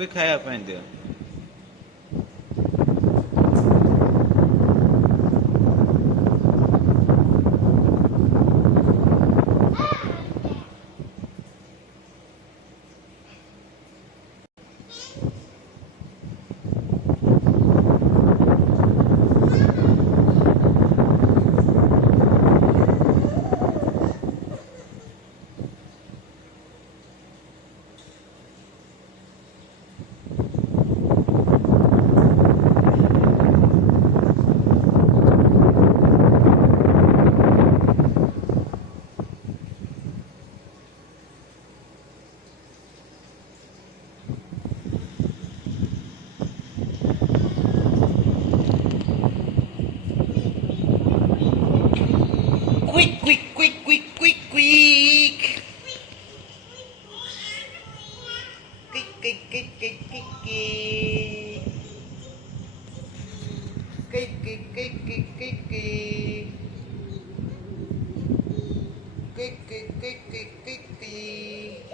भी खाया पाइन दियो। Quick, quick, quick, quick, quick, quick. Quick, quick, quick, quick, quick, quick. Quick, quick, quick, quick, quick, quick. Quick, quick, quick, quick, quick, quick.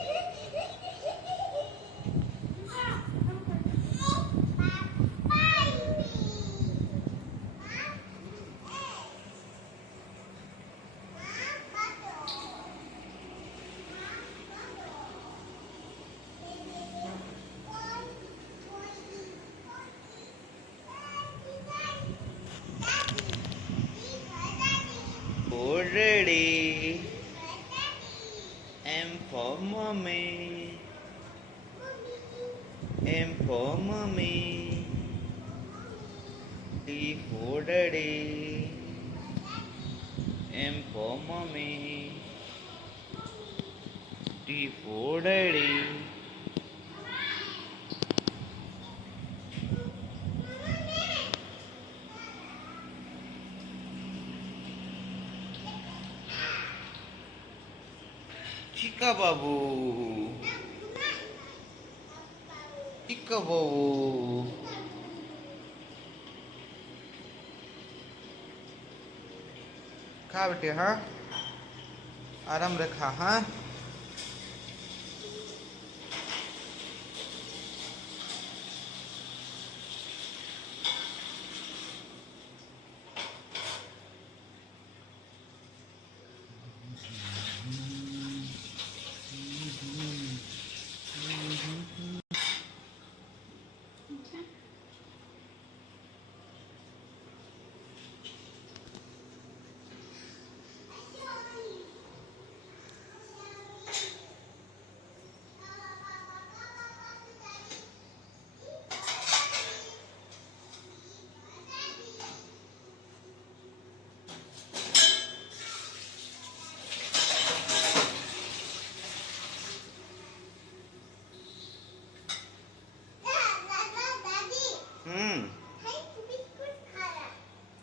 Ready. M for mommy. M for mommy. D for daddy. M for mommy. D for daddy. Chika babu. Chika babu. खा बेटे हाँ आराम रखा हाँ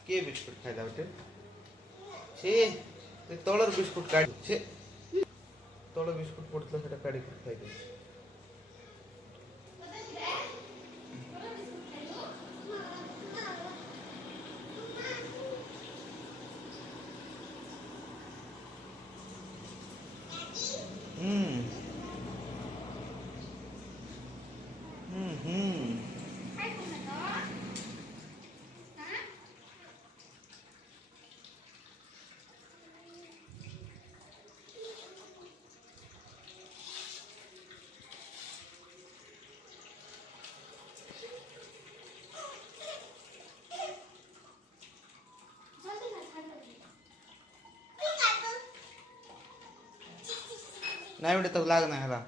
के biscuit खाइला बेटे छे ते तळर बिस्कुट काढ छे तळ बिस्कुट पडतलं सेटा काढी खाइदे नाही बेटा तो लाग नाही ह्याला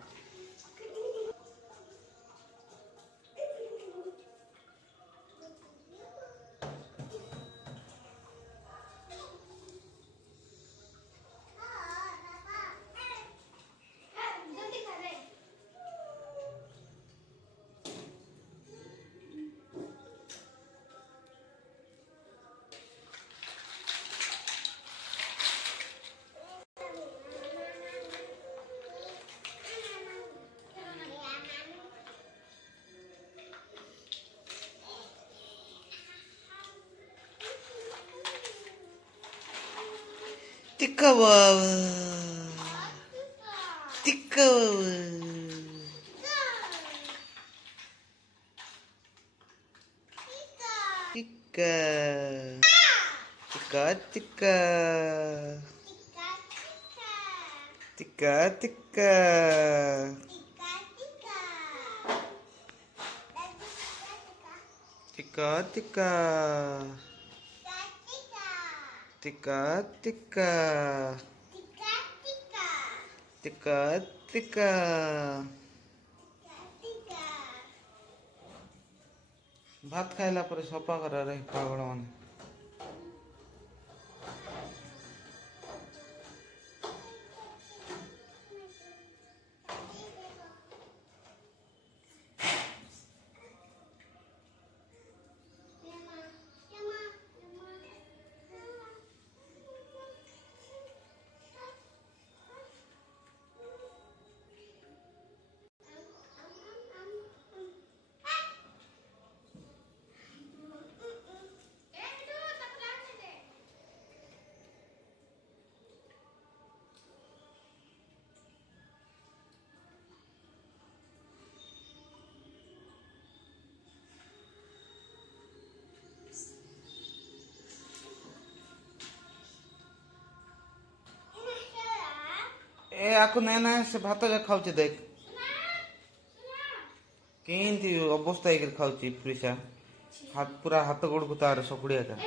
Tikkawawa. Tikkawawa. tika tika tika tika tika tika tika tika tika tika tika भात खाइला पर सफा कर रहे पागल माने ए आकु ना से भात जा खाऊचे देख केंती अवस्था एक खाऊची प्रिसा हाथ पूरा हाथ गोड़ को तार सकुड़िया का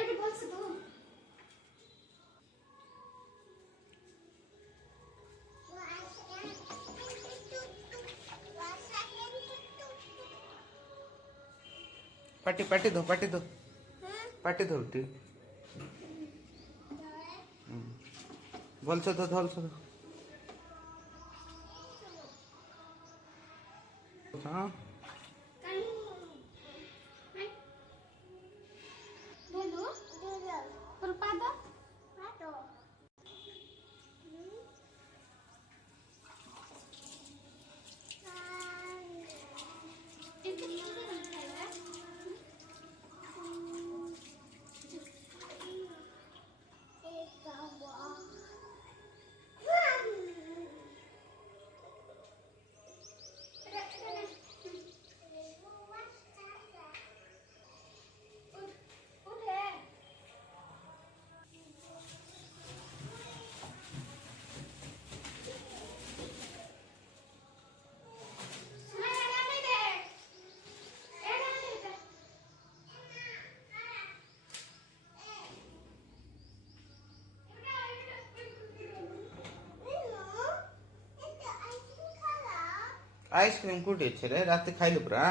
पाटी पाटी दो पाटी दो पाटी दो टी भल से दो धल से दो हाँ आइसक्रीम कुटे छे रे रात खाइलु पुरा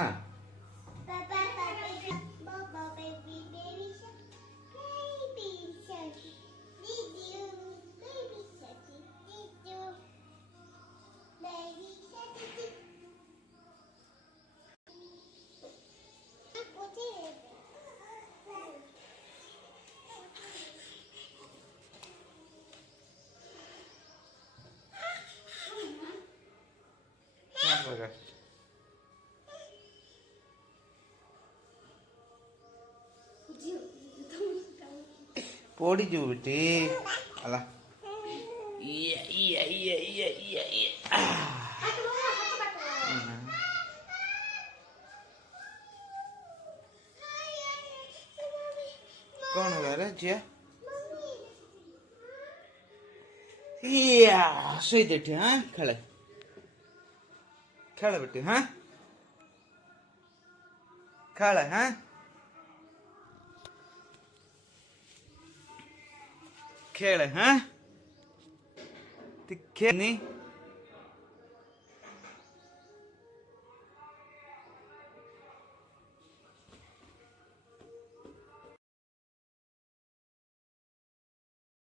पोड़ी जो बेटी अला ये कौन हो रे जिया या सोई देठी हां खेले खेले बेटी हां खेले हां खेले हाँ खेल नहीं